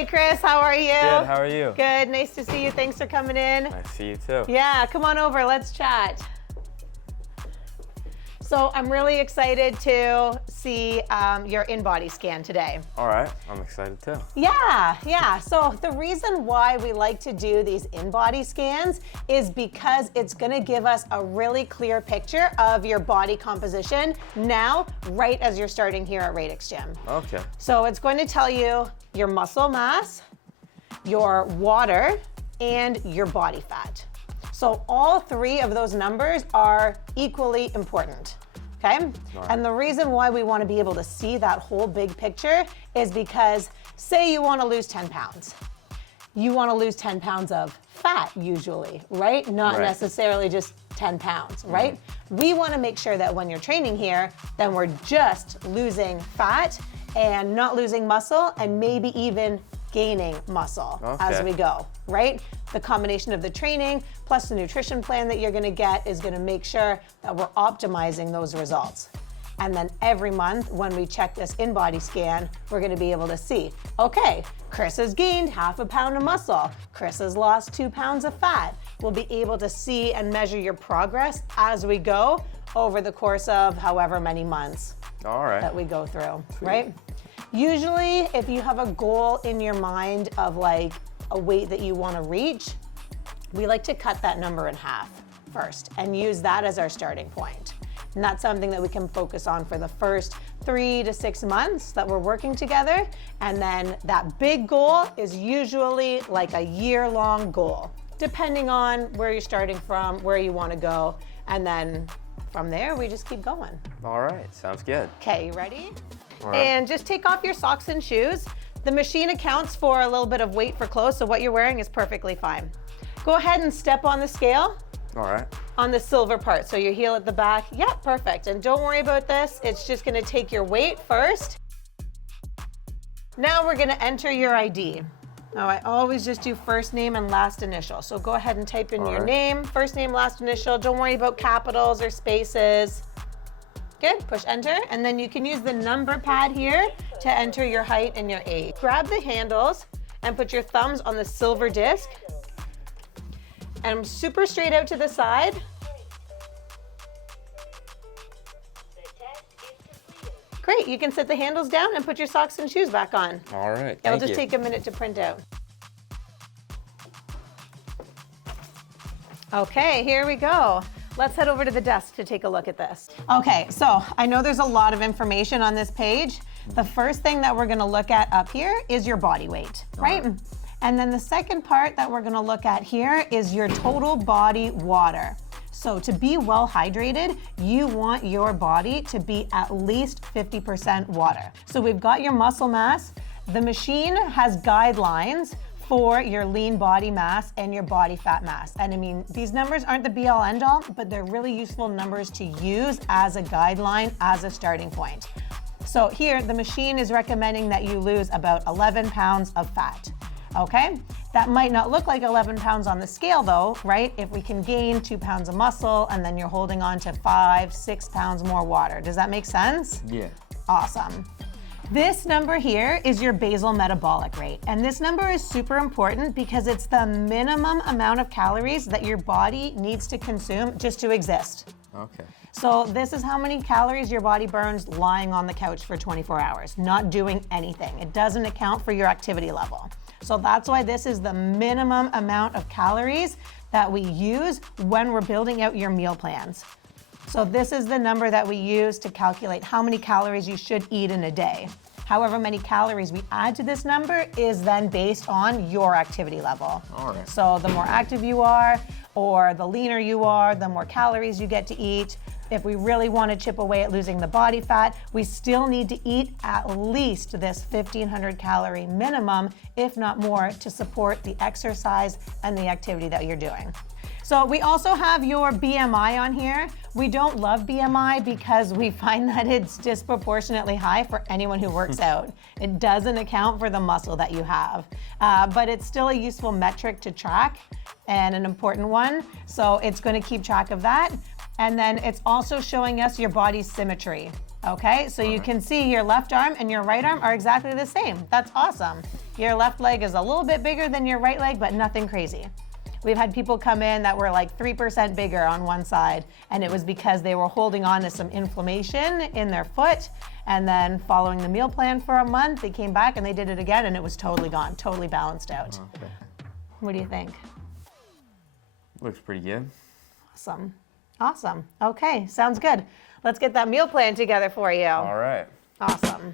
Hey, Chris, how are you? Good, how are you? Good, nice to see you. Thanks for coming in. Nice to see you too. Yeah, come on over, let's chat. So I'm really excited to see your InBody Scan today. All right, I'm excited too. Yeah. So the reason why we like to do these InBody scans is because it's gonna give us a really clear picture of your body composition now, right as you're starting here at Radix Gym. Okay. So it's going to tell you your muscle mass, your water, and your body fat. So all three of those numbers are equally important, okay? Right. And the reason why we want to be able to see that whole big picture is because say you want to lose 10 pounds. You want to lose 10 pounds of fat usually, right? Not Right. necessarily just 10 pounds, right? We want to make sure that when you're training here, then we're just losing fat and not losing muscle and maybe even gaining muscle as we go, right? The combination of the training plus the nutrition plan that you're gonna get is gonna make sure that we're optimizing those results. And then every month when we check this InBody Scan, we're gonna be able to see, okay, Chris has gained half a pound of muscle. Chris has lost 2 pounds of fat. We'll be able to see and measure your progress as we go over the course of however many months All right. that we go through, Sweet. right? Usually, if you have a goal in your mind of like a weight that you want to reach, we like to cut that number in half first and use that as our starting point. And that's something that we can focus on for the first 3 to 6 months that we're working together. And then that big goal is usually like a year-long goal, depending on where you're starting from, where you want to go. And then from there, we just keep going. All right, sounds good. Okay, you ready? All right. And just take off your socks and shoes. The machine accounts for a little bit of weight for clothes, so what you're wearing is perfectly fine. Go ahead and step on the scale All right. on the silver part. So your heel at the back, yeah, perfect. And don't worry about this, it's just gonna take your weight first. Now we're gonna enter your ID. Now I always just do first name and last initial. So go ahead and type in All your right. name, first name, last initial. Don't worry about capitals or spaces. Good, push enter, and then you can use the number pad here to enter your height and your age. Grab the handles and put your thumbs on the silver disc and super straight out to the side. Great, you can set the handles down and put your socks and shoes back on. All right, It'll thank just you. take a minute to print out. Okay, here we go. Let's head over to the desk to take a look at this. Okay, so I know there's a lot of information on this page. The first thing that we're gonna look at up here is your body weight, right? And then the second part that we're gonna look at here is your total body water. So to be well hydrated, you want your body to be at least 50% water. So we've got your muscle mass. The machine has guidelines for your lean body mass and your body fat mass. And I mean, these numbers aren't the be all end all, but they're really useful numbers to use as a guideline, as a starting point. So here, the machine is recommending that you lose about 11 pounds of fat, okay? That might not look like 11 pounds on the scale though, right? If we can gain 2 pounds of muscle and then you're holding on to 5, 6 pounds more water. Does that make sense? Yeah. Awesome. This number here is your basal metabolic rate. And this number is super important because it's the minimum amount of calories that your body needs to consume just to exist. Okay. So this is how many calories your body burns lying on the couch for 24 hours, not doing anything. It doesn't account for your activity level. So that's why this is the minimum amount of calories that we use when we're building out your meal plans. So this is the number that we use to calculate how many calories you should eat in a day. However many calories we add to this number is then based on your activity level. All right. So the more active you are, or the leaner you are, the more calories you get to eat. If we really want to chip away at losing the body fat, we still need to eat at least this 1,500 calorie minimum, if not more, to support the exercise and the activity that you're doing. So we also have your BMI on here. We don't love BMI because we find that it's disproportionately high for anyone who works out. It doesn't account for the muscle that you have, but it's still a useful metric to track and an important one. So it's going to keep track of that. And then it's also showing us your body's symmetry. Okay, so you can see your left arm and your right arm are exactly the same. That's awesome. Your left leg is a little bit bigger than your right leg, but nothing crazy. We've had people come in that were like 3% bigger on one side, and it was because they were holding on to some inflammation in their foot, and then following the meal plan for a month, they came back and they did it again, and it was totally gone, totally balanced out. Okay. What do you think? Looks pretty good. Awesome. Awesome. Okay, sounds good. Let's get that meal plan together for you. All right. Awesome.